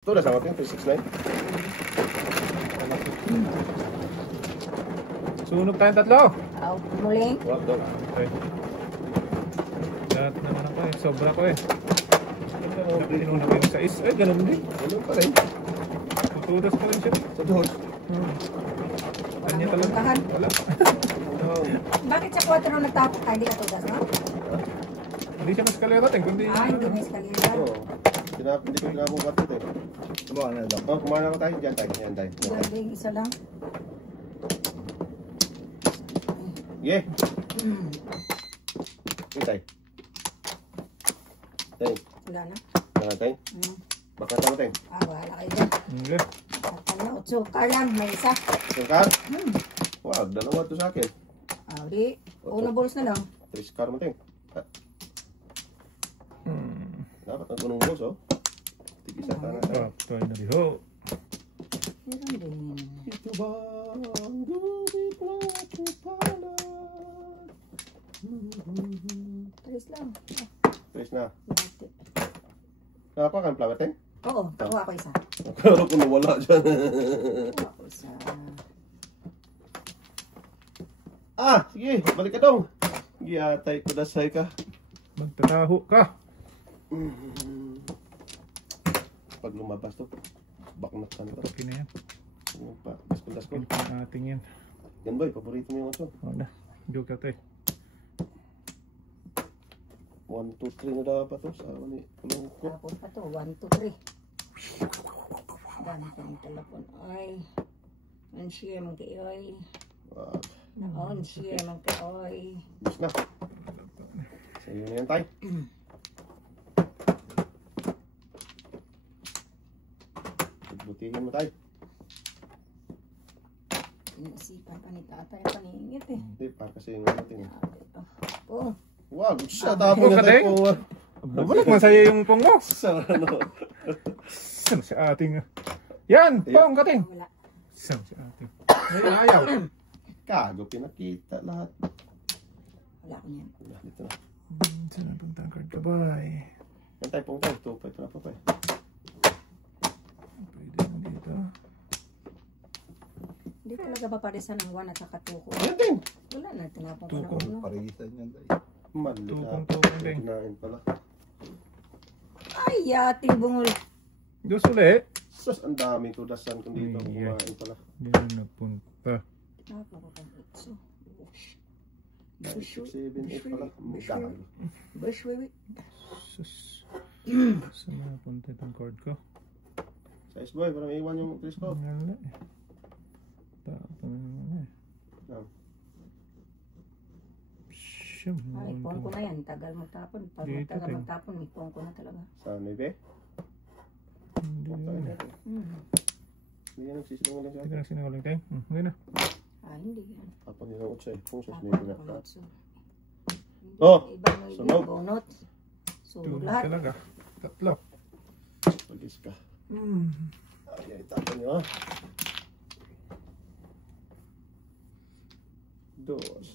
Ito na sa akin, 369. Sunog tayong tatlo. Muling. Wag daw. Okay. Lahat naman ako eh. Sobra ko eh. Tinuna ko yung 6. Eh, ganun din. Ganun pa rin. Tutudas pa rin siya. Sa dos. Kanya talaga. Magkahan. Wala. Bakit sa 4 natapos? Hindi ka tugas, no? Hindi siya maskalera tayo. Kundi Hindi may eskalera. Oo. Hindi ko pinabukat ito eh. Kumain na lang. Oh, kumain na tayo. Diyan tayo. Diyan tayo. Galing, isa lang. Yeah. Hintay. Tay. Wala na. Mga tay. Baka tama tay. Wala kayo dyan. hindi. Ano, utsukar lang, may isa. Sungkar? Wag, dalawa to sa akin. Di. Una balls na lang. 3 scar mo tay. Dapat ang unong boss oh. Tigisa ka na tayo. Top tayo na liho. Meron din. Ito ba ang gubit na kupala? 3 lang. Tres na. Nakakuha ka ng flower tay? Oo, kuha ko isa. Akala ko nawala dyan. Kuha ko isa. Sige, balik ka dong. Sige, atay, kudasay ka. Magtataho ka. Pag lumabas to, baknat ka nito. Okay na yan. Daskulas ko. Pinipin natin yan. Yan boy, paborito mo yung otso. Wala. Joke tayo. 1, 2, 3 na dapat to. Sa ni kulong ko. Tapos pa to, 1, 2, 3. Dami ko ng telefon. Ay, ang siya mong kayoy. Wag. Naon siya mong kayoy. Bus na. Sa iyo na yan tay. Butihin mo tay. Inasipan pa ni tatay ang paningit eh. Hindi, para kasi yung ano tingin. Oh, Wag, siya tapon na Kadeng? tayo. Balik man sa'yo yung pong mo. Sa ano. Saan si ating? Yan, pong kating. wala. Saan si ating? May ayaw. Kago, pinakita lahat. Wala ko niyan. Dito na. Saan na pong tangkard ka ba? Yan tayo pong tayo. Ito pa, ito na pa pa. Pwede mo dito. Hindi talaga paparisan ng 1 at saka 2 ko. Yan din. Wala na, tinapon ko na Tukong. uno. Parisan yan tayo. Mali Tukong, na. tukong din. Kinain pala. Ay, ating bungol. Diyos ulit. Sus, ang daming tudasan kung dito. Yeah. Kumain pala. Hindi na napunta. Napakapagputso. 9, 6, 7, 8 pala. Gago. Bush, wait. Sus. Saan na napunta itong cord ko? Size boy, para may iwan yung tris ko. Wala eh. Tapos na naman eh. Ah. Siyam. Ay, ipon ko na yan. Tagal magtapon. Pag Dito, tagal ting. magtapon, ipon ko na talaga. Saan may be? Hindi na. Hindi yan nagsisinungaling Hindi siya. na sinungaling tayo. Hindi na. Hindi yan. Tapos yun ang utsa eh. Kung sus, may Tapon pinaka. ko notso. Oh, Ibang may sunog. bunot. Sunog Tulog lahat. talaga. Tatlo. Pagis ka. Hmm. Ay, tapon nyo ha. Dos.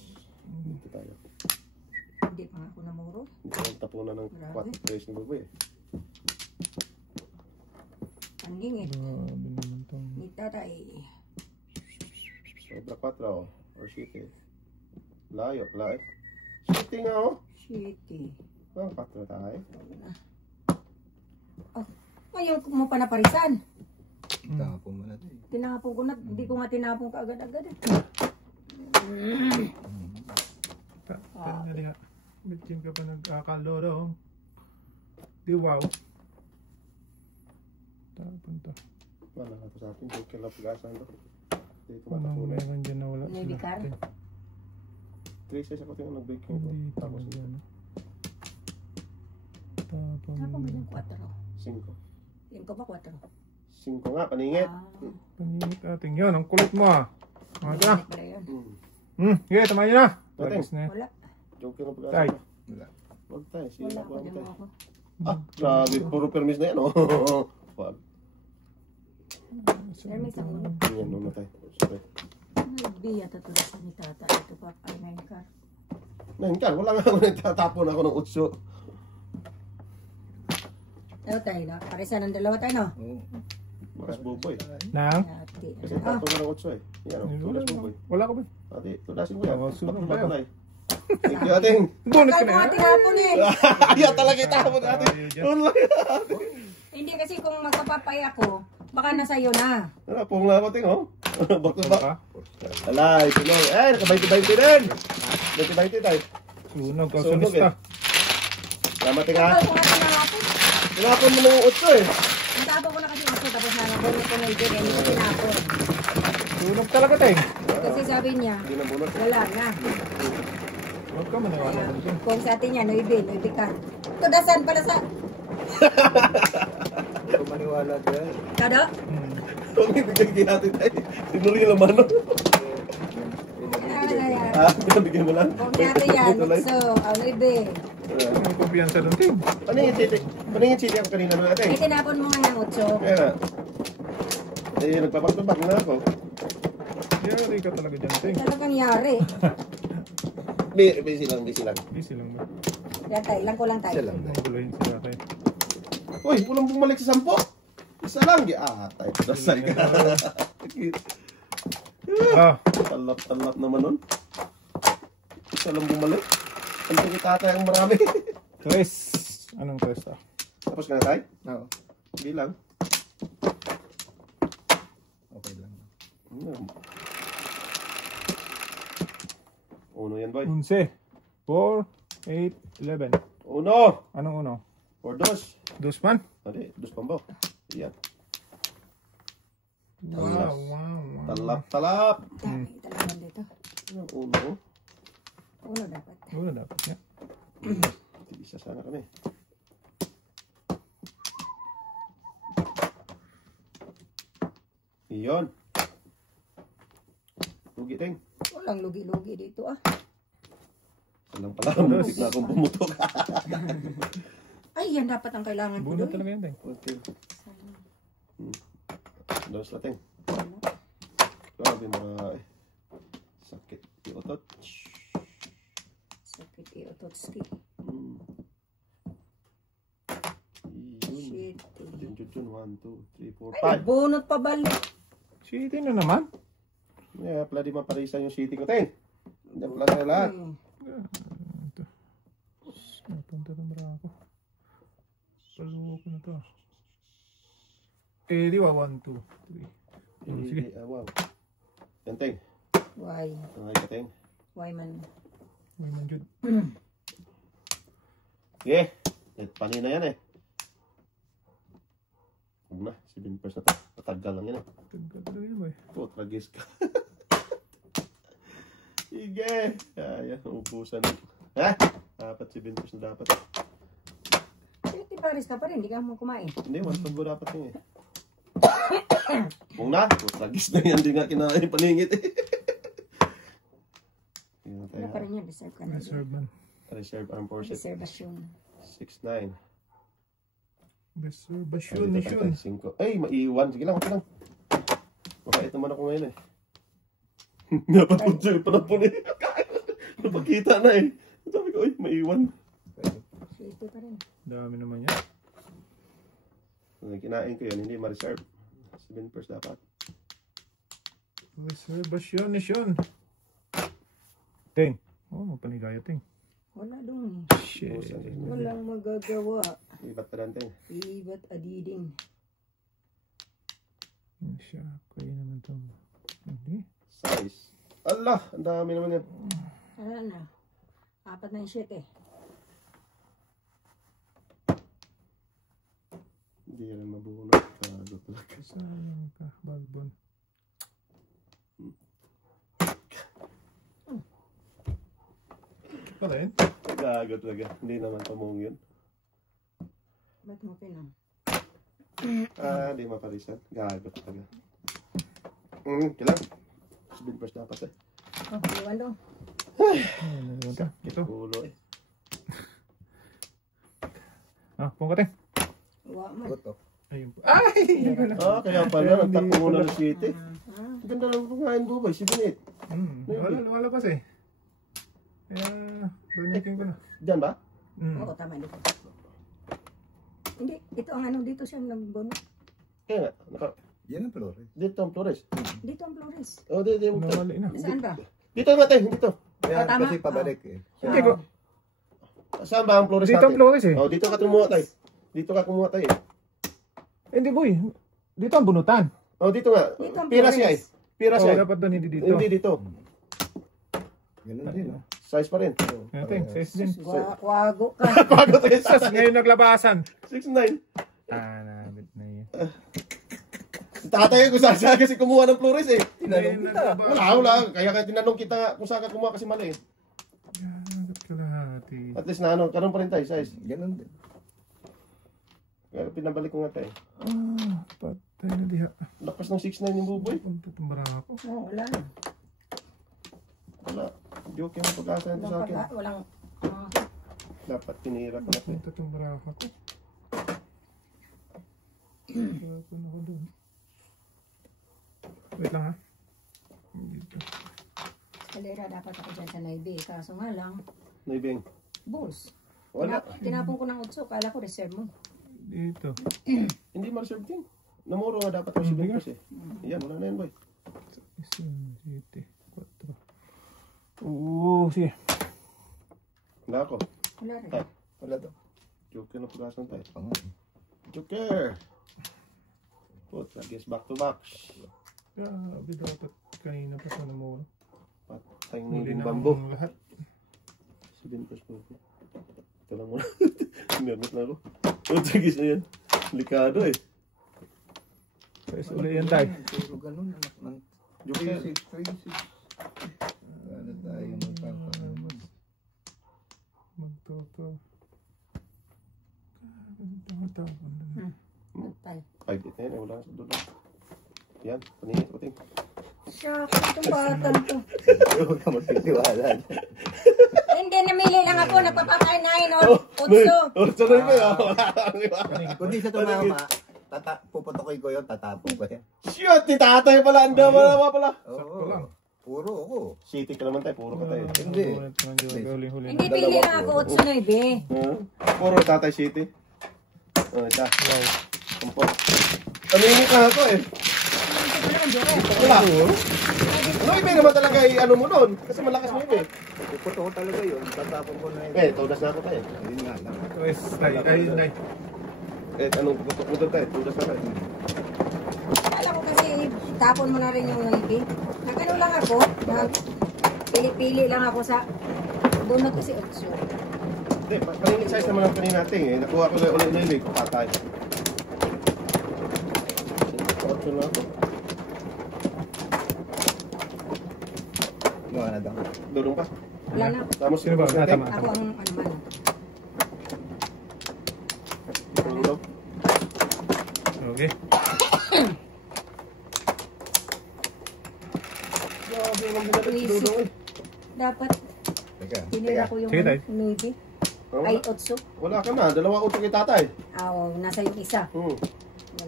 Dito tayo. Hindi pa nga ako namuro. Dito ang tapunan ng 4 trays ni Buboy eh. Pandingit. Grabe naman itong... Ni tatay. Sobra 4 oh. Or city. Layo, layo. City nga oh. Shitty. 4 tayo. Oh, ngayon mo pa naparisan. Tapon mo na tayo. Tinapon ko na. Hindi ko nga tinapon ka agad-agad eh. Tayo na nga. Bitchin ka pa nagkakaloro. Di wow. Tapon to. Wala ka to sa akin. Huwag kailang pag-asahan to. Dito Anong matapunan. meron dyan na wala May sila? bikar? 3 siya sa kuting nag-baking ko. Hindi Tapos tapos dyan. Tapon Tapon mo yung mo. 4. 5. Yung ko ba 4? 5 nga, paningit. Paningit ating yun. Ang kulit mo ah. Mga ka. Pala yun. Sige, tamahan nyo na. Dating. Tapos na yan. Wala. Joke lang Tay. pag-asahan. Wala. Huwag tayo. Sige, Wala ko huwag din tayo. ako. Grabe. Puro permis na yan oh. Wag. May isang ulo. Yan muna tayo. Sorry. Biya tatulog sa ni tata. Ito pa ay 9 car. Nahin ka, wala nga ako nagtatapon ako ng utso. Ano tayo na? Parisa ng dalawa tayo, no? Oo. Makas buboy. Nang? Ate. Kasi Ah, tapo ka ng 8 eh. Yan o, tulas buboy. Wala ka ba? Ate, tulasin mo yan. Oo, sunod Bakit tayo. ba na Thank you, ating. Bonus Kaya ka mo na ate yan. hapon eh. Ayaw talaga itapon natin. Ayaw dyan. Online. Hindi kasi kung magpapapay ako, baka nasa iyo na. Pong lang ako, ting, oh. Back to back. Ka? Alay, tuloy. Eh, naka-20-20 din. 20-20 tayo. Sunog ka, Sunog, sunista. Tama, ting, Tapos ha. kung ate na hapon, Tinapon mo ng 8 eh. natapon ko na kasi ako tapos nalabunod ko na ito kaya hindi ko tinapon. Sunog talaga, Teng. Kasi sabi niya, Hindi na bunot. wala na. Huwag ka maniwala Kaya, ko dyan. kung sa atin niya, noybe ka. Tudasan pala sa, Hindi ko maniwala dyan. kada? Kung ibigay din natin tayo. Sinuri yung laman, no? Ah, bigyan mo lang. Kung sa atin yan, Tuloy. so, noybe. May kumpiyansa doon, Teng. Ano yung chiti? Ano yung chiti ako kanina na natin? Ay, tinapon mo nga ng 8. Kaya na. Eh, nagpapag-tubak na ako. Yari ka talaga dyan, Teng. Talagang yari. Busy lang, busy lang. Busy lang ba? Yan tayo, lang ko lang tayo. Siya lang. Maguluhin sila tayo. Uy, walang bumalik sa 10. Isa lang. Tayo. Dasay ka. Ah, Talap naman nun. Isa lang bumalik. Ang pagkitata yung marami. tres. Anong tres ah? Tapos ka na tayo? Oo. Bilang. Okay lang. Uno yan, boy. 11. 4, 8, 11. Uno. Anong uno? Or dos. Dos man? Adi, dos pambo. Yan. Wow, wow, wow. Talap. Dami talaga dito. Uno. Uno dapat. Uno dapat nga. Isa sana kami. Iyon. Lugi, Teng. Walang lugi-lugi dito ah. Alam pala, muntik na akong pumutok. Ay, yan dapat ang kailangan ko Bunot doon. talaga yan, Teng. Okay. Dos na, Teng. Grabe mga sakit yung otot. Sakit i-ototski. Yun. Shit. Yun. 1, 2, 3, 4, Ay, 5. bunot pa balik. City na naman. Yeah, pala di maparisan yung city ko, Teng. Diyan pala tayo lahat. Ito. Napunta ng Barako. Paluwa ko na to. Eh, di ba? 1, 2, 3. Sige. Wow. Yan, Teng. Why? Okay ka, Teng. Why man? May manjud. Yeah. Panina yan eh. Huwag na. 7% na to. Matagal lang yan eh. Tagkad lang yan, boy. Oh, tragis ka. Sige. Kaya, ubusan. Ha? Dapat 7% na dapat. Shit, Paris ka pa rin. Hindi ka mo kumain. Hindi, 1 pag dapat yun eh. Kung na, tragis na yan. Hindi nga kinain paningit eh. Tingnan Wala pa tayo. rin yan. Deserve ka na. Reserve man. Reserve arm forces. Reservation. 6-9. Reservation na yun. 5. Ay, maiwan. Sige lang, okay lang. Mabait naman ako ngayon eh. Dapat po siya panapon eh. Napakita na eh. Sabi ko, ay, maiwan. Shit pa rin. Dami naman yan. Kinain ko yan, hindi ma-reserve. 7% dapat. Reservation na yun. Ting. Oh, mapanigaya, Ting. Wala dong. Shit. Walang magagawa. Ibat pa dante. Ibat adiding. Siya. Kaya naman ito. Hindi. Size. Allah, ang dami naman yan. Ano na? 4 na yung shit eh. Hindi yan mabunod. Kago talaga. Sayang ka, Balbon. Pala yun? Gago talaga. Hindi naman pamong yun. Ba't mo pinang? Hindi maparisan. Gago talaga. Kailang. 7% dapat eh. Oh, iwan dong. Ano ka? Ito. Ulo eh. Ah, pong ka, Ting. Iwa man. Goto. Ayun po. Ay! Kaya pala, nagtakbo muna ng city. Ah, Ang ganda lang kumain Dubai, 7-8. Wala, lumalabas eh. Kaya, balikin ko na. Diyan ba? oo, tama dito. Hindi, ito ang ano, dito siya nagbono. Kaya nga, Yan ang Flores. dito ang Flores. Dito ang Flores. Oh, dito. Nawali na. Saan ba? Dito nga tayo, dito. Kaya tama. kasi pabalik eh. Hindi ko. Saan ba ang Flores Dito ang natin? Flores eh. Oh, dito ka kumuha tayo. Dito ka kumuha tayo. Hindi boy. Dito ang bunutan. Oh, dito nga. Dito ang Pira Flores. siya eh. Pira Oh, siya. dapat doon hindi dito. Hindi dito. Ganun din oh. Size pa rin. Natin, size din. Wago ka. Bago tayo sa Sas, ngayon naglabasan. 6'9". Nabit na yun. Tatay ko sa kasi kumuha ng Flores eh. Ngayon naglabasan. Wala. Kaya tinanong kita nga kung saan ka kumuha kasi mali eh. Nabit ka lahati. At least na ano, karoon pa rin tayo size. Ganun din. Kaya pinabalik ko nga tayo. Patay na diha. Lakas ng 6'9 yung buboy. Punta tumbara ako. Oh, wala na. Wala. Joke yung pag-asa nito sa akin. Walang, Dapat tinira ko na ito. Punta tumbara ako. Wala ko na ako doon. Wait lang ha. Dito. Kalera dapat ako dyan sa Naibe. Kaso nga lang, Naibeng. boss. Wala. Tinapon ko ng 8. Kala ko reserve mo. Dito. Hindi ma-reserve din. Namuro nga dapat ang 7 kasi. Yan, wala na yan boy. Isang, siti, 4. Oo, sige. Wala ako. Wala rin. Ay, Wala to. Joker na pag-asa tayo. Pangan. Joker! Put, I guess back to box. Grabe dapat kanina pa sa namura. Patay na Huli yung na bambo. ang lahat. 7 plus 4. Ito lang muna. Nervous na ako. Oh, tagis na yan. Likado eh. Size ulit yan tayo. Puro ganun. Anak ng Joker. 26. Ano tayo magpapakaman. Magtoto. Tama-tama. Nagpal. 5 na yan. Wala sa dulo. Yan, paningin ko ting. Shock, itong batang to. Huwag ka magtitiwala. Hindi, namili lang ako. Nagpapakain 9 o 8. Oh, sanay ko yan. Kung di sa tumama, puputokoy ko yun, tatapon ko yan. Shoot! Ni tatay pala. Ang dama pala. Sakto lang. Puro ako. City ka naman tayo. Puro ka tayo. Hindi. Huli-huli Hindi, pili lang ako 8 na ibe. Puro tatay city. Oh, ita. Kampo. Paningin ka ako eh. Wala. Ano ibe naman talaga ano mo nun? Kasi malakas mo ibe. Puputo ko talaga yun, tatapon ko na yun. Eh, todas na ako tayo. Yun nga lang. Yes, tayo. Ay, nay. Eh, anong putok mo doon tayo? Todas na tayo. Kala ko kasi tapon mo na rin yung ibe. Nagano lang ako. Pili-pili lang ako sa bunot kasi 8. Hindi, paningin size naman ang kanina natin eh. Nakuha ko na ulit na ibe. Patay. Otso na ako. Gawa na daw. Dulong pa. Wala na. Tapos Sino ba? natin. Tama. Ako ang ano man. Dulong. Okay. Grabe naman binalik. Dulong eh. Dapat Teka, tinira ko yung Sige, tay. ibe. Wala. Ay, 8. Wala ka na. 2 utok kay tatay. Nasa yung isa. Wala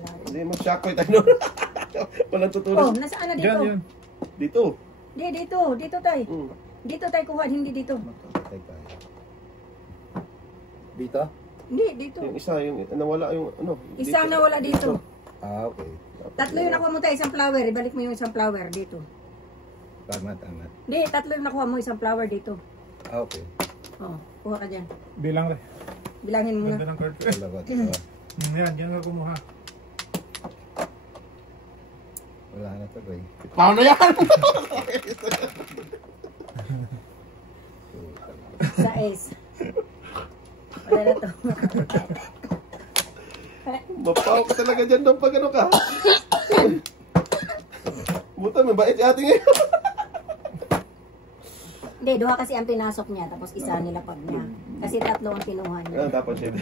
rin. Hindi mag-shock ko tayo nun. Walang Oh, tutulis. nasaan na dito? Diyan, yan. Dito. Di, dito. Dito tayo. Dito tayo kuha, hindi dito. Teka. Dito? Hindi, dito. Yung isa, yung nawala yung ano. Isang nawala dito. Ah, okay. 3 yung nakuha mo tayo, isang flower. Ibalik mo yung isang flower dito. Tama, tama. Hindi, 3 yung nakuha mo, isang flower dito. Ah, okay. Oh, kuha ka dyan. Bilang rin. Bilangin mo Ganda na. ng card. Dalawa, dalawa. Yan, yan ka kumuha. Wala na to, Ray. Paano na yan? Sa S. Wala na to. Mapaw ka talaga dyan doon pag ano ka. Buta, mabait si ate ngayon. Hindi, 2 kasi ang pinasok niya, tapos isa nilapag niya. Kasi 3 ang kinuha niya. Tapos siya.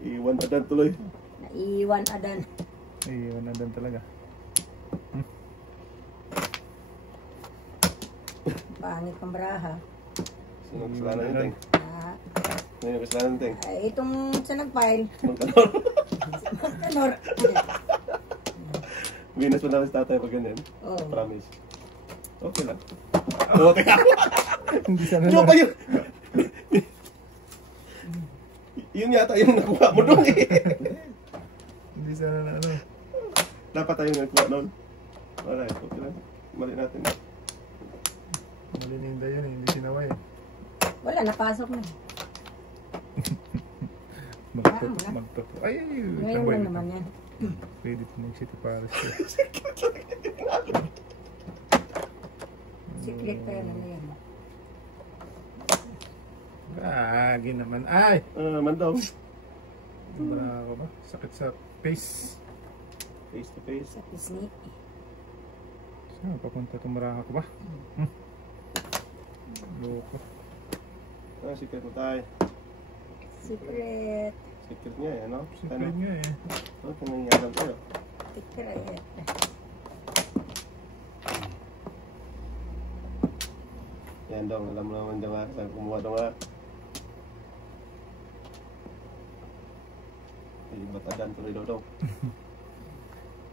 Iwan pa dyan tuloy. Naiwan adan. Ay, yun nandun talaga. Pangit kang braha. Sino kasalanan yung ting? Ah, Sino kasalanan yung ting? ay, itong sa nag-file, Magkanor. magkanor. Binas mo namin sa tatay pag ganyan. Oh. Promise. Okay lang. Okay. Hindi sana Diyo pa yun. Yun yata yung nakuha mo doon eh. Hindi sana na ano. Dapat tayo nakuha noon. Wala, okay lang. Mali natin. Malininda yan eh, hindi sinaway. Wala, napasok na. Magto. Ay, Ngayon lang naman yan. Pwede po mag-City Paris. Secret pa yan, ano yan. Gagi naman. Ay! Man daw. Wala ako ba? Sakit sa face. Face to face. Sa pisngi. Saan papunta itong maraka ko ba? Loko. Secret mo tayo. Secret. Secret niya eh, no? Secret nga eh. Ano kung nangyayari tayo? Secret. Yan dong, alam mo naman dong ha. Saan kumuha dong ha? Ay, ba't adan tuloy dong?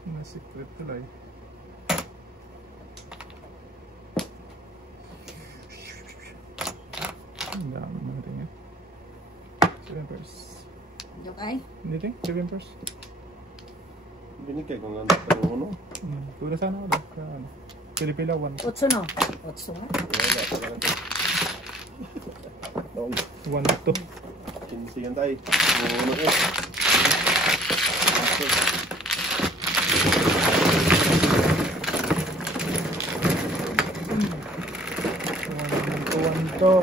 Mga secret tuloy. Ang dami mga rin yan. 7 pairs. Jokay? Hindi rin? 7 pairs. Binigay ko nga ng uno. Kuha sana ako daw. Ano? Pilipila 1. Otso no? Otso nga? Wala, wala lang. 1 to. 15 yan tayo. Uno eh. One to.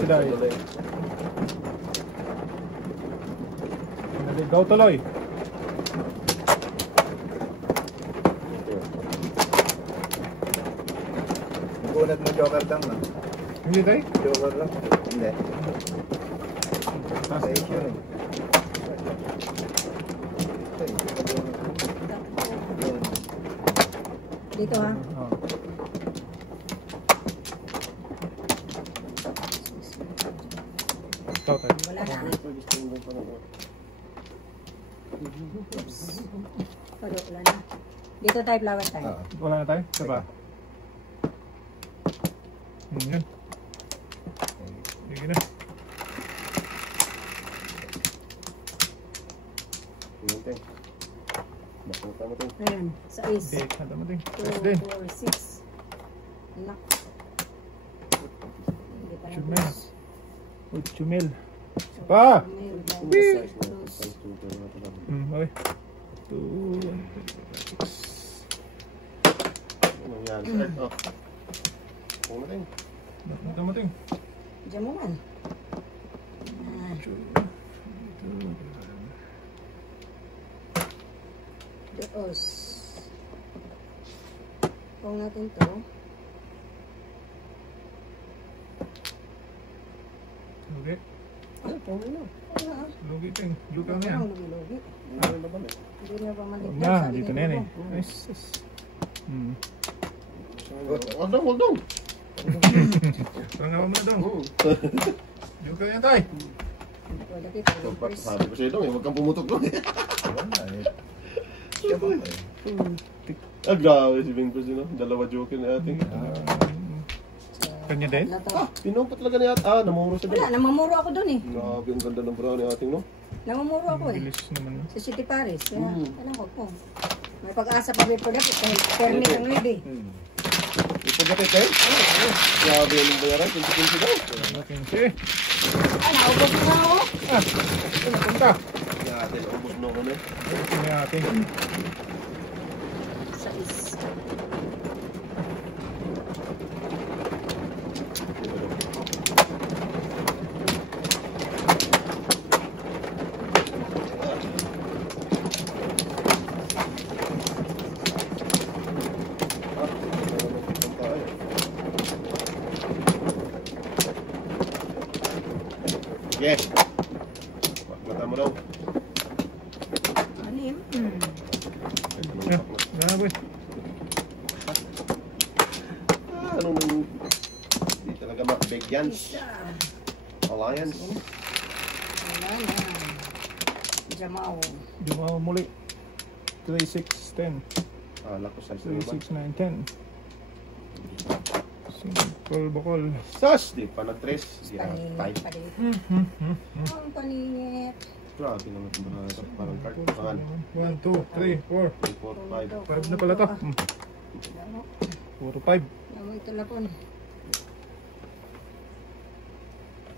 Sila eh. Naligaw tuloy. Bunat mo joker lang na. Hindi tayo? Joker lang. Hindi. Taas Sa issue eh. Dito ha? Oo. Ikaw tayo. Wala na. Pero wala na. Dito tayo flower tayo. Wala na tayo? Isa pa? Yan. Sige na. Tingin. Bakit mo ito? Ayan. 6. Okay, handa mo din. 2, Taas din. 4, 6. Anak. Hindi pa na. Chumel. Uy, chumel. Isa pa! Okay. Okay. 2, 1, 6. Ano nangyari? Oh. Puno rin. Handa mo din. Diyan mo man. Deos. Kung natin to. Okay. Ay, puno na. Lugi ting. Lugaw na yan. Lugi-lugi. Ano naman eh? Hindi na pa Huwag maligtas. na, dito na yan eh. Nice. Wag dong, wag dong. Pangawa mo na dong. Lugaw yan tayo. Wala kita. Sabi ko sa'yo dong eh, wag kang pumutok dong eh. Wala eh. Siya ba eh? Ah, grabe si Bing Pres, no? Dalawa joke na ating. Kanya din? Pinumpat talaga ni ate. Namumuro siya Wala, doon. namamuro ako dun eh. Grabe, ang ganda ng bra ni ating, no? Namamuro ako eh. Bilis naman. Sa City Paris. Kaya, alam ko po. May pag-asa pa before na po. Kahit permit ang ready. Ipagkakit kayo? Grabe yung bayaran, 20-20 daw. Okay, sige. Ah, naubos ko na ako. Punta. Si ate, ubos na ako na eh. Ito na atin. Sa is. Yes. Mata mo daw. Anim. Grabe. Anong nang... Di talaga makabigyan. Isa. Alliance. Wala na. Jamaw. Dumawa muli. 3, 6, 10. Lako sa 3, 6, 9, 10. Simple bakol. Sas! Di pa nag-tres. Di na, Paningit 5. pa rin. Ang paningit. Grabe naman ito mga ito. Parang card. Pangan. 1, 2, 3, 4. 3, 4, 5. 5 na pala to. Puro 5. Namoy tulapon.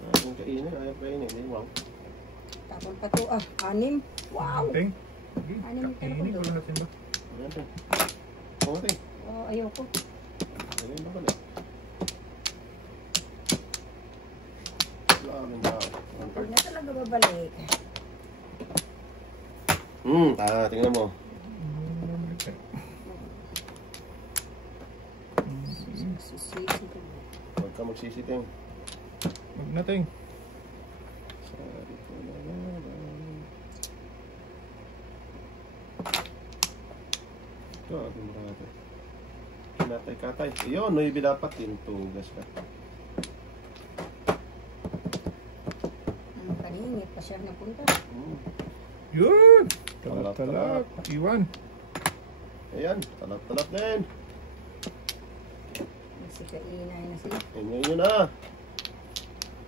Ayaw kainin. Ayaw kainin. Di wow. Tapon pa to. 6. Wow! Ting. Ano yung Kainin ko telepono? natin ba? Ayan ito. Pumunti. Oh, ayoko. Ayan na pala. Wala kami na. Huwag na talaga babalik. Tingnan mo. Sisisi. Huwag ka magsisiting. Huwag na, Ting. Sorry ko na naman. Ito, ating marami. Kinatay-katay. Ayun, no, ibig dapat yung tugas ka. Ang paningit pa siya napunta. Yun! Talap, Talap-talap. Iwan. Ayan, talap-talap din. Nagsikainay na sila. Yun na.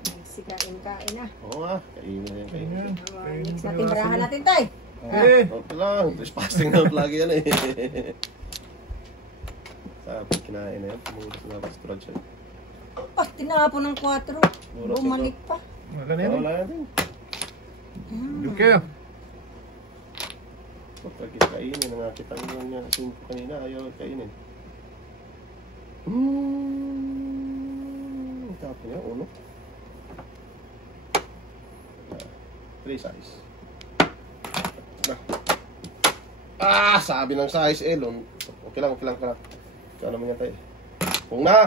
Nagsikain-kain na. Oo nga, kainin na yan, kainin. Ayan. Next natin, barahan natin tayo. Eh! Okay lang, trespassing na lagi yan eh. Sabi, kinain na yan, tumulos na restaurant siya. Tinapon ng 4. Bumalik pa. Wala na yan. Wala yan din. Yung kayo. Pag kainin na nga kita yun niya kasi kanina ayaw kainin. Tapos niya, uno. 3 size. Sabi ng size eh, okay lang. Ikaw naman yan tayo. Kung na!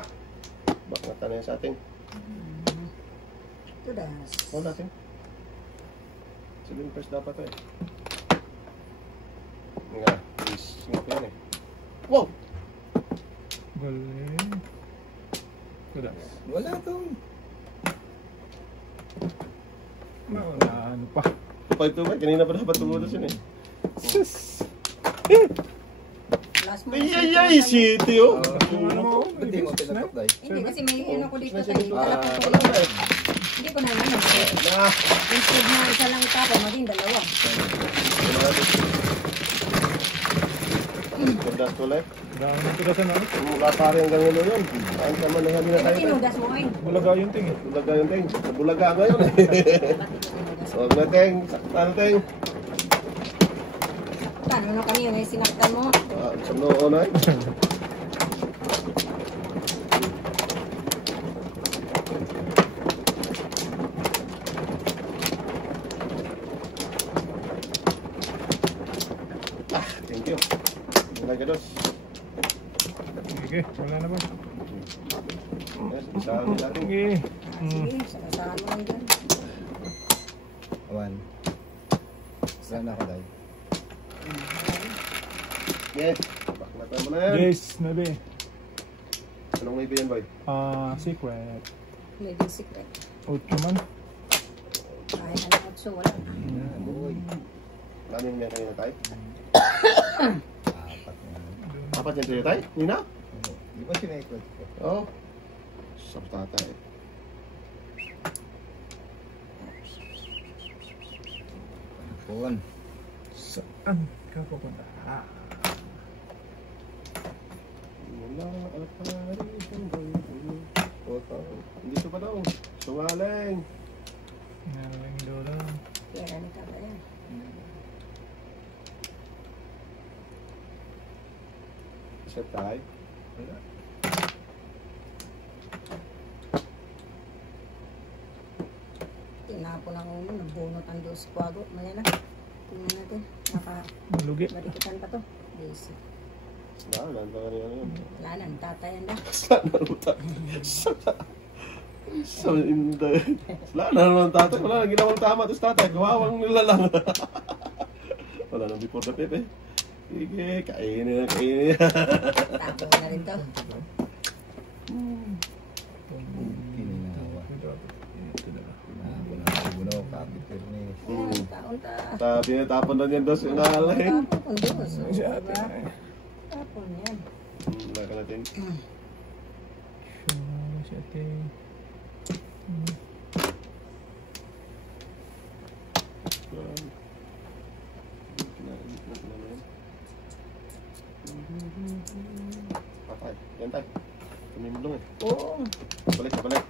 Bakit na yan sa ating? Tudas. Wala natin. 7 first dapat eh. Nga, please. Sino ko yan eh. Wow! Galing. Tudas. Wala to. Wala, ano pa. 5-2 kanina pa dapat tumulos yun eh. Sus! Last mo. Ay, city oh! Hindi mo pinatok dahil. Hindi kasi may ano ko dito tayo. Wala Talapon ko. na eh. Hindi ko na ano. Instead na isa lang itapon, maging 2. Pagdas ko ulit. Dami ng tudasan na. Mula pare hanggang ulo yun. Saan ka man nahali na Ano tayo. tinudas mo ngayon? Bulaga yung Ting eh. Bulaga yung ting. Bulaga ngayon eh. Huwag na ting. Ano ting? Ano kanina may sinaktan mo? Sa noo na eh. Thank you. Bulaga dos. Sige, wala na ba? Yes, isahan din natin. Sige. Sige, sakasahan mo lang dyan. Awan. Saan ako dahil? Yes. Bakit mo na yan. Yes, nabi. Anong may yan, boy? Secret. Lady secret. Ocho man. Ay, ano at so wala. Boy. Maraming may kayo na tayo. Apat na. Apat yan tayo tayo? Nina? Di ba sinayikot ko? Oo. Sa tatay. Puwan. Saan ka pupunta? Wala at parisang gawin. Puto. Dito pa daw. Sumaling. Nalang dola. Pera ni Tata yan. Isa tayo. Wala. Tinapon ang ulo, nagbunot ang dos kwago. Maya na. Tingnan natin. Malugi. Balikitan pa to. Basic. Wala, lang yun. Wala na, tatayan na. Saan naruta? Sa inday. Wala na naman tatay. Wala na ginawang tama. Tapos tatay, gawawang nila lang. Wala nang before the pepe. Sige, kainin na, kainin na. Tapo na rin to. Kininawa. Buno, kapit Pernis. Ayan, kaunta. Sabi na, tapon na niyan dos. Inalay. Tapon kung dos. o, diba? Tapon yan. Wala ka natin. Siyang Si ate. Patay. Yan tayo. Tumimulong eh. Oo. Balik, balik.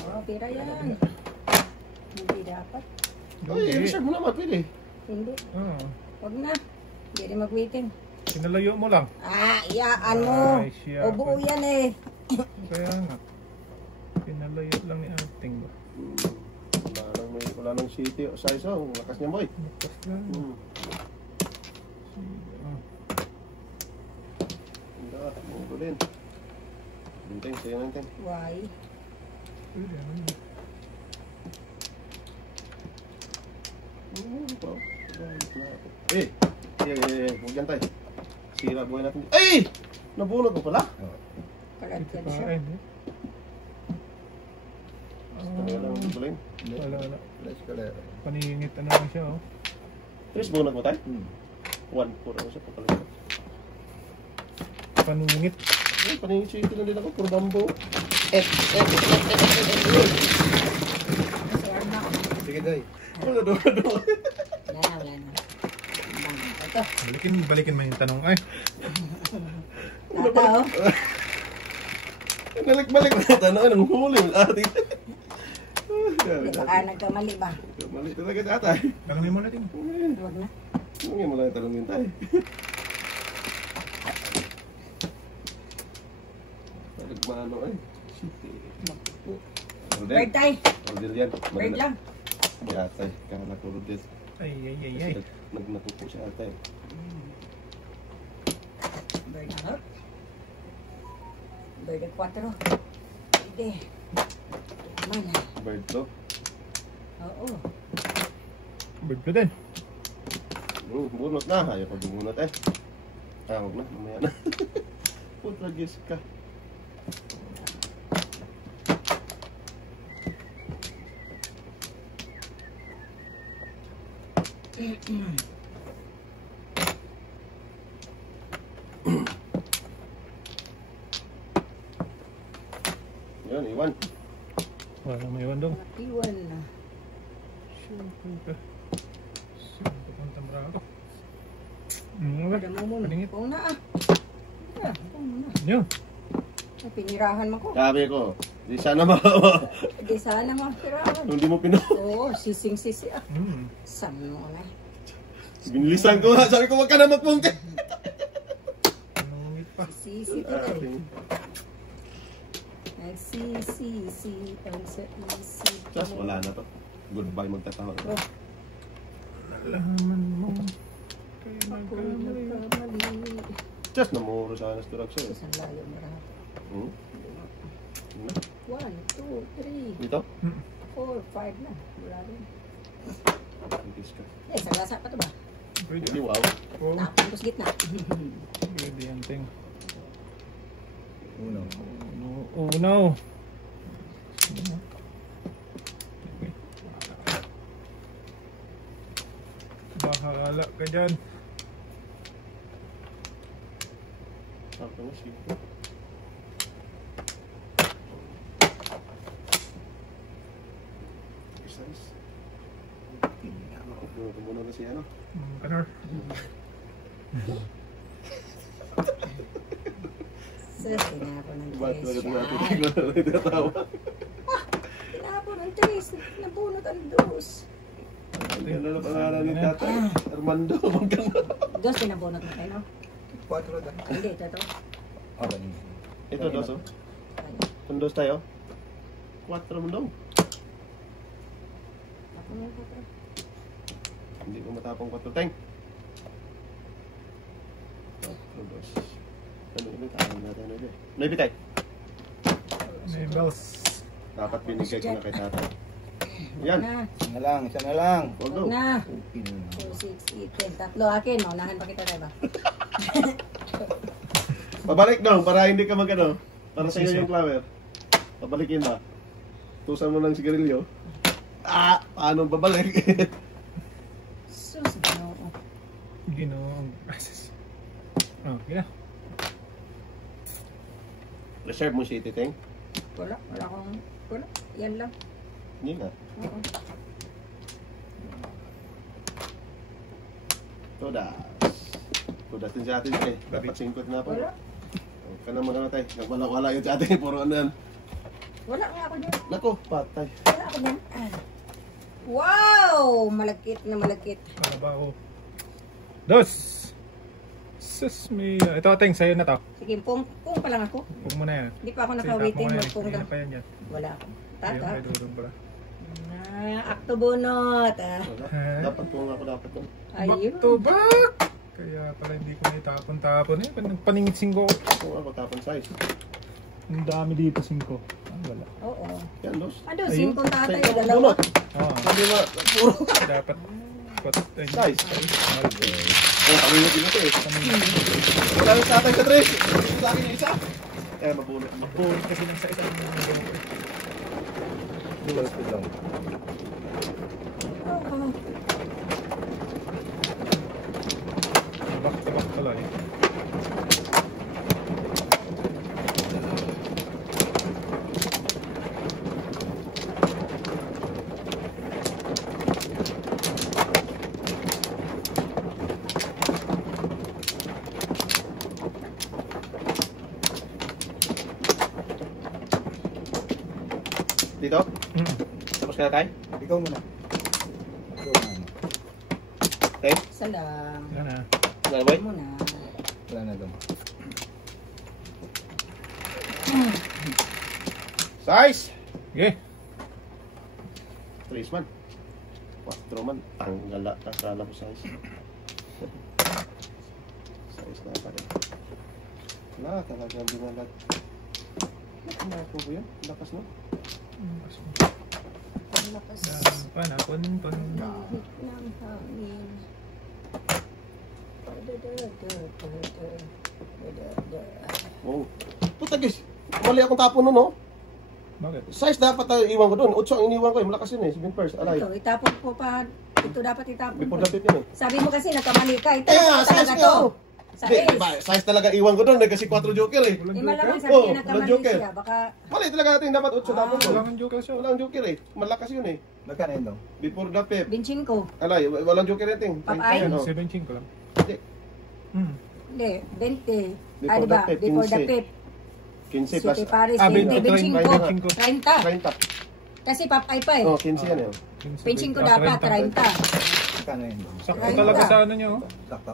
Oh, pira yan. Hindi dapat. Ay, reserve mo naman, pwede. Hindi. Ah, Huwag na. Hindi rin mag-waiting. pinalayo mo lang. Ah, iyaan mo. Ay, siya. O buo yan eh. Kaya nga. Pinalayo lang ni ating ba? Wala nang city o size o. Lakas niya boy. Bukas lang. Ah, Hindi ka, mungkulin. Binteng, sa'yo natin. Why? pwede naman. Eh! Huwag yan tayo. Sira buhay natin. Ay! Nabunod mo pala? Kalagyan Ah, siya. eh, hindi. Kaya lang mungkulin. Wala. Let's go there. Paningit ano lang siya, oh. Chris, bunod mo tayo? 1-4 ako siya papalit. Panungit. Ay, paningit siya ito na din ako. Puro bambo. Sir na. Sige, Day. Wala. Wala na. Ito. Balikin mo yung tanong. Ay, Tata oh. Nalik-balik na tanong. Anong huli mo atin? Hindi baka nagkamali ba? Mali talaga data. tanongin mo natin. Huwag na. Hindi mo lang tanongin tayo. Nagmano ay. Bird tayo. Order yan. Bird lang. Si atay. Kala ko order. Ay. Nagnakupo si atay. Bird na hot. Bird 4. Hindi. Mana. Bird to. Oo. Bird ko din. Bunot na. Ayaw pa bumunot eh. Huwag na. Mamaya na. Putra gis ka. Yan, iwan. Wala may iwan daw. Iwan na. Siyempre ka. Saan papunta mo ako? Wala. Ada mo muna. Paningit. Kung na ah. Ah, kung na. Yun. Ay, pinirahan mo ko. Sabi ko, di sana Hindi sana mapirahan. hindi mo pino. Oo, sising-sisi ah. Samo na. Binilisan ko nga. Sabi ko, wag ka na magpungkit. Panungit pa. Sisi ko tayo. Nagsisisi ang sa isip. Just wala na to. Goodbye magtatawa. Oh, Alaman mo. Kaya ako nagkamali. nagkamali. Just namuro sa anas turak sa'yo. Isang layo marami. 1, 2, 3, Dito? 4, 5 na. Wala rin. Kiss ka. Eh, sa lasa pa to ba? Pwede. Hindi, wow. Oo. Tapos sa gitna. Pwede yan, ting. Uno. Uno. Bahala ka dyan. Apa mo siya? Exercise. Ito muna na siya, ano? Kanar. Sir, tinapon ng Ba't tres talaga siya. natin? Tignan na lang tinatawa. Tinapon ng tres. Nabunot ang dos. Ang ganda na pangalan ni tatay. Armando, magkano? Dos, pinabunot mo tayo, no? 4 da. Hindi, ito. Okay. Ito, dos, oh. Pundos tayo. 4 mo daw. Ako na ito. Hindi ko matapang 4, teng. 4, dos. Ano ulit? Ayaw natin ano ulit. Naibitay. Neighbors. Dapat binigay ko na kay tatay. Yan. Na. Isa na lang. Huwag Huwag na. Okay. 2, 6, 8, 10. Tatlo akin. Maunahan pa kita, diba? Pabalik dong, para hindi ka magano. Para sa iyo yung flower. Pabalikin ba? Tusan mo ng sigarilyo. Paano babalik? Sus, ginoo. Ginoong process. Oh, yun na. Reserve mo si Titeng. Wala akong, wala. Yan lang. Hindi nga. Oo. Todas din si ate eh. Dapat 5 na po. Wala. Ka na muna natin. Nagwala-wala yun si ate. Puro ano yan. Wala nga ako dyan. Nako, patay. Wala ako dyan. Ah. Wow! Malagkit na malagkit. Kalabaw. Dos! Sus, may... Ito, Teng, sa'yo na to. Sige, pung pa lang ako. Pung mo na yan. Hindi pa ako Sige, nakawitin. tapong mo yan. Magpung Hindi lang. na pa yan yan. Wala ako. Ayun, Tata. may durong pala. Aktobunot. Ah. Wala. Dapat po nga ako dapat yun. Back Ayun. to back! Kaya pala hindi ko na itapon-tapon eh. Paningit 5 ko. Kung ako tapon size. Ang dami dito 5. Ah, wala. Oo. Yan, dos. Ano, Ayun. 5 tatay. Sa Dalawa. bunot. Ah, Sabi mo, puro. dapat. Size. Okay. Kung kami yung ito eh. Wala yung sa atin sa tres. Ito sa akin yung isa. Eh, mabunot. Bulit kasi lang sa isang Lang. Oo. back to back pala eh. Dito? Tapos ka na tayo? Ikaw muna. Ikaw muna. Okay? Salam. Yan na. Wala ba? Muna. Wala na gamo. Size! Okay. 3 man. 4 man. Tanggal na. Kasala ko size. Size na pa rin. Wala talagang binalag. Ano po ba yun? Lakas no? Ang lakas. Yan. Panapon. Lahit ng hangin. Oo. Puta guys. Mali akong tapon nun no? Bakit? Size dapat iwan ko doon. 8 ang iniwan ko eh. Malakas yun eh. 7 first. Alay. Ito, itapon ko pa. Ito dapat itapon Before ko. the pit yun eh. Sabi mo kasi nagkamali ka. Ito Eh nga, size talaga nga. to. Hindi, Size. size talaga iwan ko doon. Kasi 4 joker eh. Walang Eh, malamang joker? sabi Oo, niya nagkamali joker. siya. Baka, Mali talaga natin dapat 8 dapat ko. Walang joker siya. Walang joker eh. Malakas yun eh. Magkano yun daw? Before the pit. binchin ko. Alay, walang joker natin. Papay? Ayan, oh. 17 ko lang. Hindi. Hindi, 20. Before Ah, diba? the pip, Before the 15. pip. 15 plus. City Paris, Ah, 20. 20, Binchin ko. 25. 30. 30. Kasi papay pa eh. Oh, 15 yan eh. Binchin ko dapat 30. Magkano yun daw? Sakto Ayun talaga ba? sa ano niya oh. Sakto.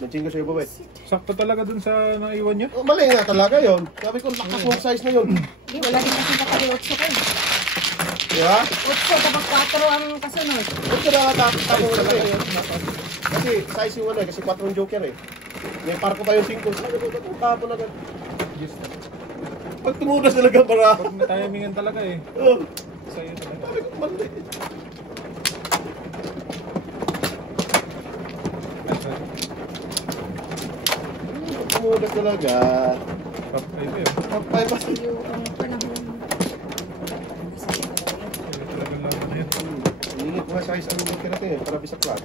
Nanching ko sa'yo ba eh. Sakto talaga dun sa naiwan niya. Oh, mali nga talaga yun. Sabi ko, lakas mong size na yun. Hindi, wala din kasi kapag 8 ko eh. Diba? 8 tapos 4 ang kasunod. Huwag ko nakatapos na eh. Kasi size yung ano eh. Kasi 4 yung joker eh. May parko tayong 5. Sabi ko, itong tapo na gan. Yes. Pag tumudas talaga para. Pag natimingan talaga eh. Oh, Sa'yo talaga. sabi ko, mali. Ay, sorry. Pag tumudas talaga. Papay pa yun. Kapay pa. Yung panahon. Kaya talagang laban na yan. Hiningi ko nga size ang joker natin eh. Para bisa flat.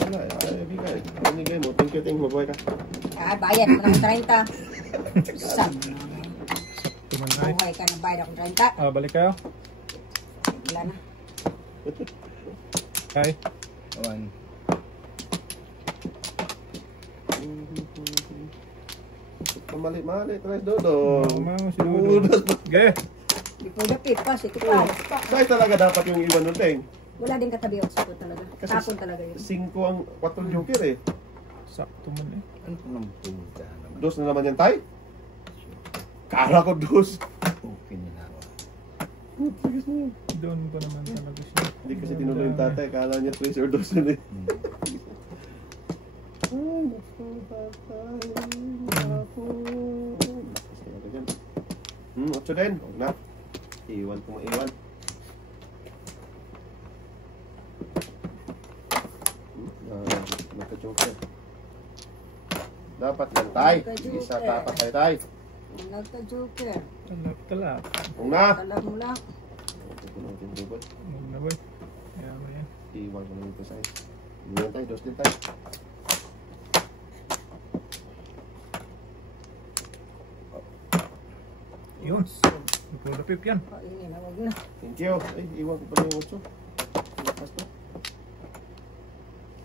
Wala eh. Ay, bigay. Hinigay mo. Thank you, mabuhay ka. Ah, bayad mo ng 30. Saan? Tumanay. Buhay ka ng bayad akong 30. Ah, balik kayo. Wala na. Kay. Awan. Mali, Tres Dodo. Mama, si Dodo. Gaya. Before the pit pa, city pa. Size talaga dapat yung iwan nun, Teng. Wala din katabi 8 ko talaga. Kasi- Tapon talaga yun. 5 ang 4 joker eh. Sakto man eh. Ano ko nang puta naman? Dos na naman yan, Tay? Kala ko dos. Okay nila ako. Doon pa naman talaga siya. Hindi kasi tinuloy yung tatay. Kala niya 3 or dos yun eh. Ay, naku, tatay. Naku. Lakas talaga dyan. 8 din. Huwag na. Iwan ko maiwan. Nagka-joker. Dapat yan, Tay. Nagka-joker. Isa dapat tayo, Tay. Nagka-joker. Talap. Huwag na. Alam mo lang. Huwag na boy. Kaya mo yan. Iwan ko na ito sa'yo. Hindi yan tayo, dos din tayo. Yun. Puro pip yan. Kainin na, wag na. Thank you. Ay, iwan ko pala yung 8. Lakas to.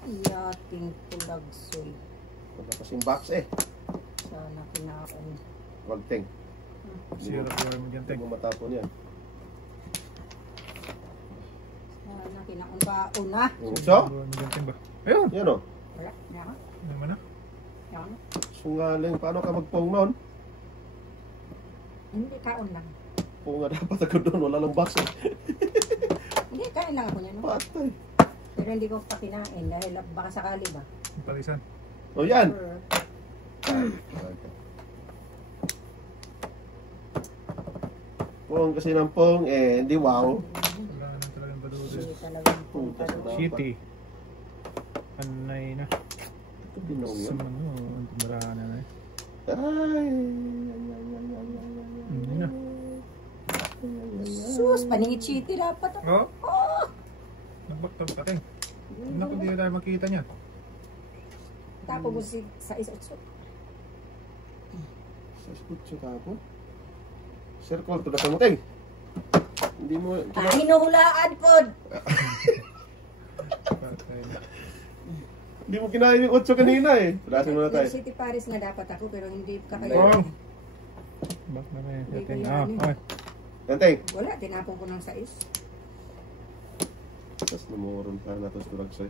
Yating tulagsoy. Wala kasing box eh. Sana kinaon. Wag ting. Sira po mo dyan, Hindi Teng. mo matapon yan. Sana kinaon baon na. So? Sira mo dyan, Teng ba? Ayun. Yan o. Wala. Yan. Ano naman na? Yan. Sungaling. Paano ka magpong noon? Hindi, kaon lang. Kung nga dapat ako doon, wala lang box eh. Hindi, kain lang ako niya. No? Patay. Pero hindi ko pa kinain dahil baka sakali ba. Palisan. O yan. Or, Pong kasi ng pong eh, hindi wow. Wala na talagang badudo. hindi talagang Puta sa dapat. Shitty. Anay na. Ito binong Sa yan. ano, ang tumarahan na eh. Ay. Hindi na. sus, paningit chiti dapat ako. Oh, Oh! nagbaktab ka, Teng. Naku, di na tayo makita niya. Tapo mo si sa isotso. Sa skutso tapo. Circle to the kamuteng. Hindi mo... Ah, hinuhulaan pod. Patay na. Hindi mo kinain yung 8 kanina eh. Pulasin muna tayo. City Paris nga dapat ako pero hindi Oh! kakayanin. Bak na may Hindi Teng. ko Ah, yan, okay. Ganteng. Wala, tinapon ko ng sais. Tapos namuron pa na ito sa tulagsoy.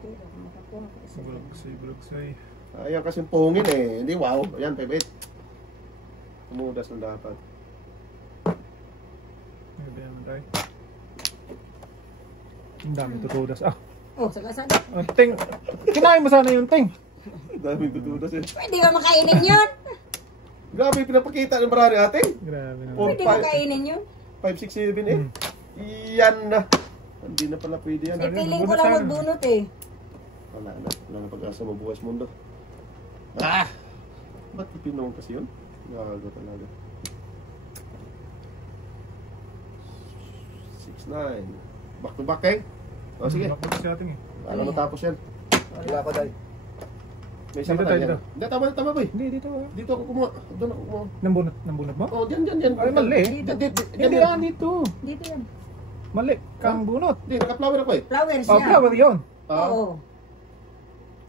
Pero makapon ako isa. Bulagsay, bulagsay. Ayaw kasing pungin eh. Hindi wow. Ayan, 5-8. Tumudas ng dapat. Ngayon naman tayo. Ang dami tutudas. Ah, Oh, sagasada. Teng. Kinain mo sana yung Teng. Daming tutudas eh. Pwede ba makainin yun? Grabe yung pinapakita ng marami ating. Grabe na. Oh. Pwede ba kainin yun? 5, 6, 7 eh. Yan na. Hindi na pala pwede yan. Eh, piling ko lang magbunot eh. Wala na. Wala na pag-asa mabukas mundo. Ah! Ba't ipinong kasi yun? Gago talaga. 6-9. Back to back eh. O sige. Bakit sa ating eh. Para matapos yan. Wala ko dahil. May isa Dito pa tayo, tayo. dito. Hindi, tama ba eh? Hindi, dito ah. Dito ako kumuha. Doon ako kumuha. Nambunot mo? Oh, dyan. Ay, mali. Hindi ah, dito. Dito yan. Mali. Kang bunot. Hindi, naka-flower ako eh. Flowers Oh, yan. flower yun. Ah, Oo.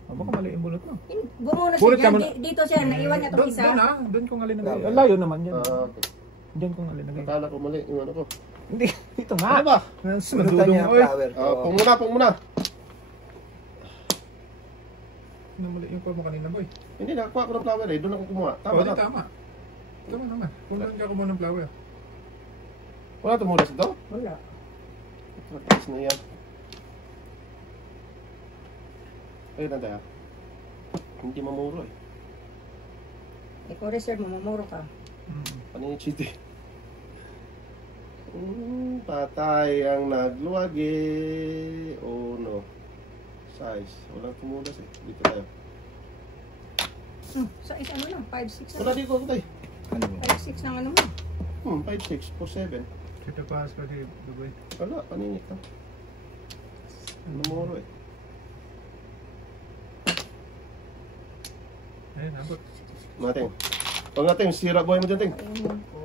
Oh, baka mali yung bunot mo. Bumuno Bunot siya ka dyan. Dito siya. Naiwan niya itong isa. Doon ah. Doon ko nga linagay. Ah, layo naman yan. okay. Diyan ko nga linagay. Akala ko mali yung ano ko. Hindi. Dito nga. Ano ba? Mas Pulutan madudong niya ang oy. flower. Pong muna. Namali yung call mo kanina boy. Hindi, nakakuha ko ng flower eh. Doon ako kumuha. Tama Oh, na. tama. Tama naman. Kung doon ka kumuha ng flower. Wala tumulas ito? Wala. Practice na yan. Ayun na tayo. Hindi mamuro eh. Ikaw reserve mo. Mamuro ka. Paninchiti. Patay ang nagluwagi. Oh no. Size. Walang tumulas eh. Dito tayo. Sa isa ano lang. 5-6 Wala lang. dito ako tayo. 5-6 lang ano mo. 5, 6, 4, 7. Kita pass pa di Dubai. Wala, paninit ka. Namuro eh. Ayun, abot. Mating. Pag natin, sira buhay mo dyan, Ting. Ayun ko.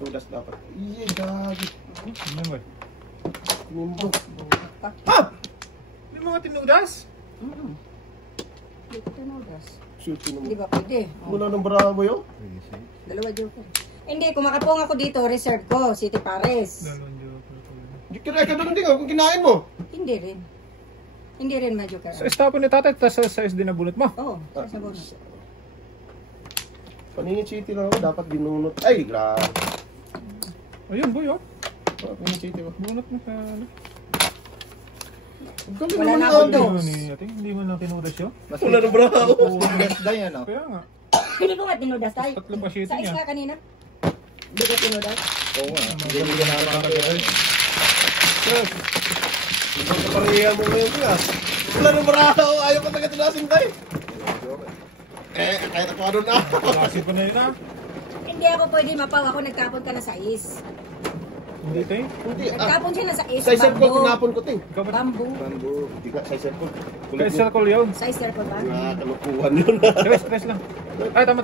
Tulas dapat. Iye, gagi. Ano boy? Nimbo. Buhat ka. Ha! May mga tinudas? Dito tinudas. Shoot yun Hindi naman. ba pwede? Oh. Mula ng bravo yun. Dalawa joker. Hindi, kung makapong ako dito, reserve ko, City Paris. Dalawang joke. Kira ka doon, Ting, kung kinain mo. Hindi rin. Hindi rin ma-joker. Sa estapon ni tatay, tapos sa size din na bunot mo. Oo, sa bonus. Paninchiti lang ako, dapat binunot. Ay, grabe. Ayun boy oh. Paninchiti ko. Bunot mo sa ano. Galing Wala naman na ako, ako Hindi Ting. doon. mo ni ating, hindi mo na tinudas yun. Wala ng bravo. Best day yan, no? Kaya nga. Hindi ko nga tinudas tayo. Tatlong pasyete Sa niya. isla kanina. Hindi ko tinudas. Oo nga. Hindi ko na makakita. Yes. Ito sa parihan mo ngayon siya. Wala ng bravo. Ayaw ka taga-tunasin tayo. Kahit ako ano na. Kasi pa na yun ah. Hindi ako pwede mapaw. Ako nagtapon ka na sa is. Hindi tayo. Hindi, Nagtapon siya na sa is. Sa circle, tinapon ko, Ting. Ikaw ba? Bamboo. Bamboo. Hindi ka, sa circle. Kaya circle yun. Sa circle ba? Kalukuhan yun. Stress lang. Ay, tama.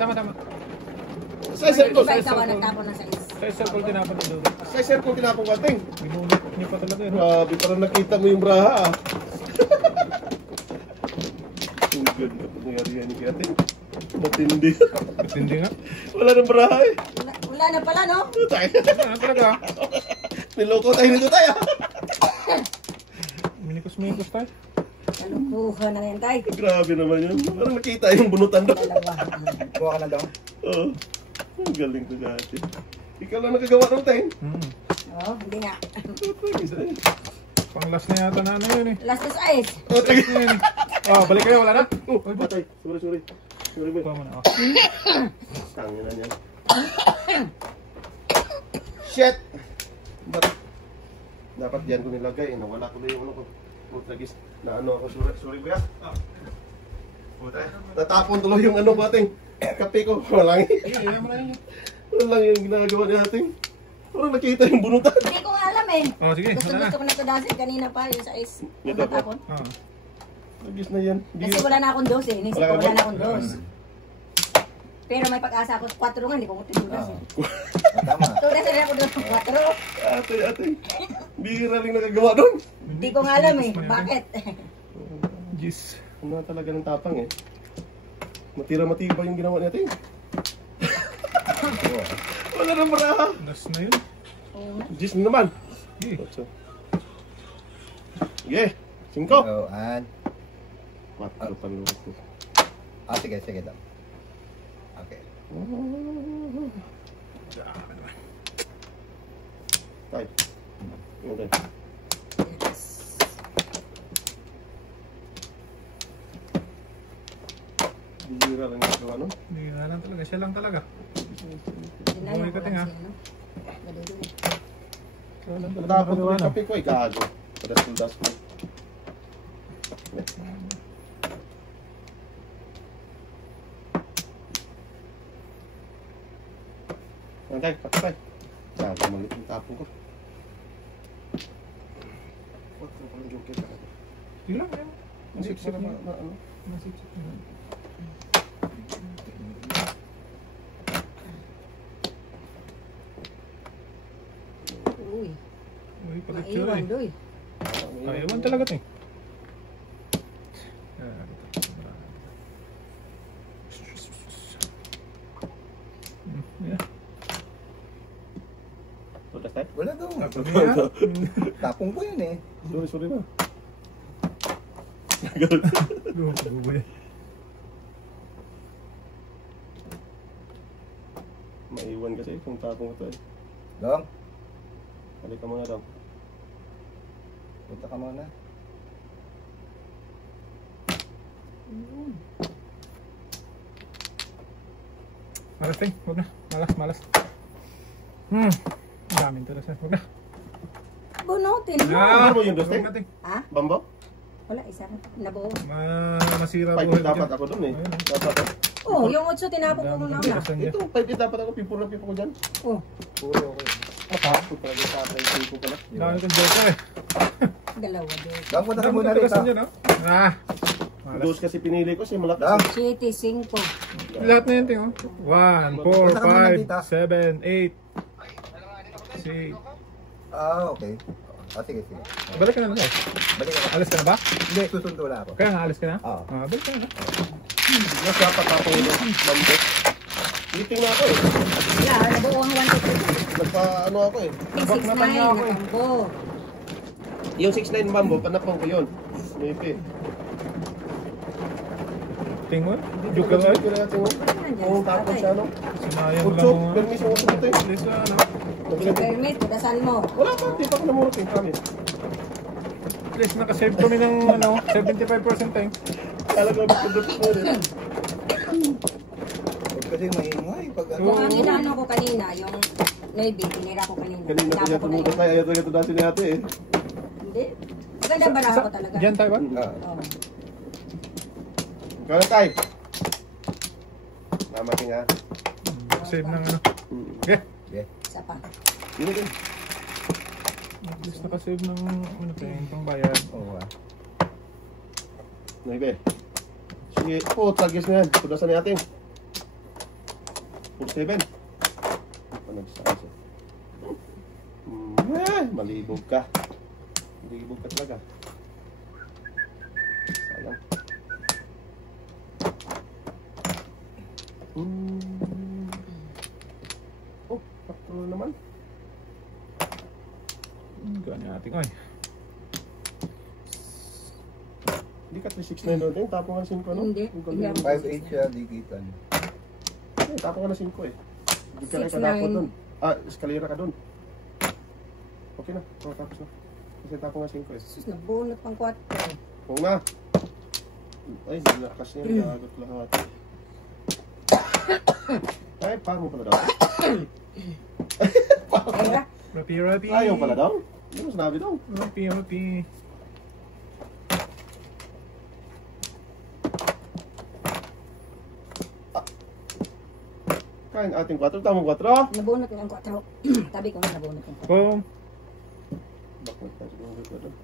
Sa circle. Iba ikaw ang nagtapon ng sais. Sa circle tinapon ni Dodo. Sa circle tinapon ko ating. Binunot niya pa talaga yun. Grabe, parang nakita mo yung braha ah. Ang ganda po nangyari yan ni ating. Matindi. Matindi nga. Wala nang braha eh. Wala na pala, no? Tayo. Ano talaga? Niloko tayo nito tayo. Minikos-minikos tayo. Kalukuhan na yan, tay. Grabe naman yun. Parang nakita yung bunutan doon. Dalawa. Kuha ka na daw. Oo. Ang galing ko dati. Ikaw lang nakagawa ng tayo. Oo, hindi nga. Pang last na yata na ano yun eh. Last is ice. Oh, tayo. Oh, balik kayo, wala na? Oh, patay. Sorry. Sorry, boy. Kuha mo na. Oh. Tangin na niyan. Shit! Dapat diyan ko nilagay. Nawala ko na yung ano ko. Putagis. Na ano ako. Sorry kuya. Puta. Natapon tuloy yung ano bating. Kape ko. Walang yung ginagawa ni ating. Parang nakita yung bunutan. Hindi ko nga alam eh. Oh, sige, wala na. Gusto ko na tudasin kanina pa yung sa ice. Ito po. Tapon. Oh. Nagis na yan. Kasi wala na akong dose eh. Inisip ko wala na akong dose. Mm. Pero may pag-asa ako. 4 nga, hindi ko tudas eh. Tama. Tudas na rin ako doon. 4. Ate. Bihira rin nakagawa doon. Hindi ko nga alam eh. Bakit? Jeez. Ano talaga ng tapang eh. Matira-matiba yung ginawa natin. Wala nang maraha. Last na yun. Gis na naman. Sige. Sige. 5. So, and... 4 panloko. Sige daw. Okay. Tay. Okay. Bihira lang yung gawa no? Hindi nga lang talaga. Siya lang talaga. Sinaya Buhay ko ka, lang tinga. siya, no? Gadudo. Siya lang talaga. Tapos nakagawa yung na. kape ko ay gago. Padas ko. Antay, patay. Gago, malit yung tapon ko. What the fuck, joke ka? Sige lang. Ayun. Masipsip na ano? Masipsip na. Uy, Uy, pag-itsura maiwan eh. doy. Ayawan talaga ito eh. Yeah. Tutas tayo? Wala daw. Yeah. Tapong ko yun eh. Sorry na. Guguya. Maiwan kasi kung tapong ito eh. Dong, Balik ka muna daw. punta ka muna. Malas ting, huwag na. Malas. Daming tulas na. Huwag na. Bunutin mo. Ah, mo yung dustin? huwag na, ting. Ha? Bambo? Wala, isa na. Nabuo. Masira Pipe buhay ko dapat dyan. ako dun eh. Ayun, Dapat ako. Oh, yung 8 tinapon ko Dami muna kong na. tulasan dyan. Ito, pipe dapat ako. Pipo na pipo ko dyan. Oh, Puro ko. Matapos talaga sa akin. Pipo pala. Dami kong joker eh. dalawa doy. Dong, punta ka Dami muna kong rito. tulasan dyan, oh. Malas. Dos kasi pinili ko kasi malaki. Dong, 7, 5. Lahat na yun, ting, oh. 1, 4, Punta ka muna dito. 5, 7, 8. okay. Sige. Balik ka na lang, eh. Balik ako. Alis ka na ba? Hindi, susundo na ako. Kaya nga, alis ka na? Oo. Balik ka na. Mas dapat tapos yun. Bambo. Meeting na ako eh. Wala, nabuo ang 1, 2, Nagpa ano ako eh. 3, 6, 9. Nakambo. Yung 6'9 bambo, panapang ko yun. Maybe. Ting mo? Joke ka nga, eh. Ko na natin kung tapos siya no. Sinayang lang Utsok, mo. permis yung utsok ito eh. Alis ka na. Permit, tudasan mo. Wala pa, di pa ako namurot eh. Kami. At least nakasave kami ng 75% time. Kala ko magpudot ko rin. Huwag kasi maingay. Pag ano. Kung ang inaano ko kanina, yung Navy, tinira ko kanina. Kanina ko Tinapon niya ko na tumulong yun. kaya ayaw talaga tudasin ni ate eh. Hindi. Maganda bara ako talaga. Diyan tayo ba? Oh. Kaya tayo. Mamating ha. Save ng ano. Okay. Isa pa. Yun din. At least nakasave ng ano pa yung pangbayad. Oo ah. Naibe. Sige. Oh, tagis na yan. Tudasan ni ating. 47. nag-size. Malibog ka. Malibog ka talaga. Sayang. Oh, patro naman. Gano'n natin ko eh. Hindi ka 369 doon. Eh, tapong ka na 5, ano? Hindi. Hindi ako. 5'8 siya, di kita. Eh, tapong ka na 5 eh. Hindi ka rin 6'9". kadapot doon. Ah, eskalera ka doon. Okay na. Oh, tapos na. Kasi tapong ka 5 eh. Sus, nabunot pang 4. Oo na. Ay, nilakas niya. Nagagot lahat. Ay, parang mo pala daw. Kaya, Rapi. Ayaw pala daw. Hindi mo sinabi daw. Rapi. Kain ating 4. Tamang 4. nabunot ng 4. Tabi ko na nabunot ng 4. Boom. Bakit na siguro dito doon?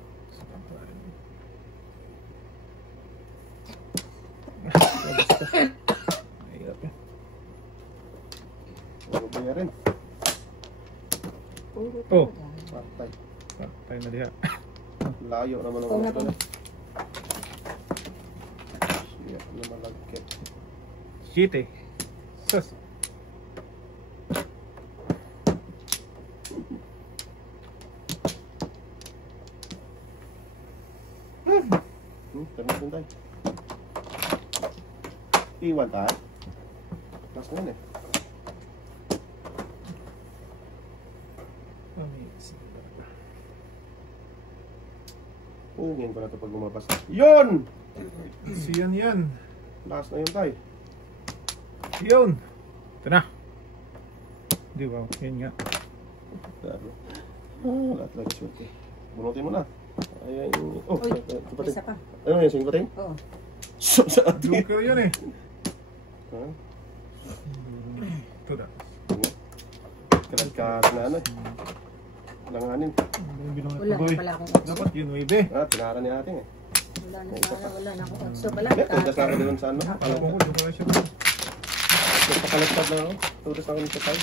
Mahirap yan. Ano ba yan rin? Oh. Patay. Tayo na diha. Layo naman ang Oo na mga po. doon. Siya, lumalagkit. Shit eh. Sus. Terus tayo. Iwan tayo. Last na yun eh. Amazing. Ngayon ko na ito pag lumabas. Yun! Siyan yan. Last na yun tayo. Yun. Ito na. Di ba? Yan nga. Grabe. Wala talaga swerte. Bunutin mo na. Ayan yung... Oh, Uy, kapatid. isa pa. Ano yun? Singkoting? Oo. So, sa atin. Joker yun eh. Ha? Ito na. Kalagkat na ano eh. Langanin. Wala na pala akong 8. Dapat yun, Webe. Tinara ni ating eh. Wala na akong 8 pala. Hindi, tudas na ako doon sa ano. Alam ko, lupa siya. Pagkakalagkat na ako. Tudas ako sa tayo.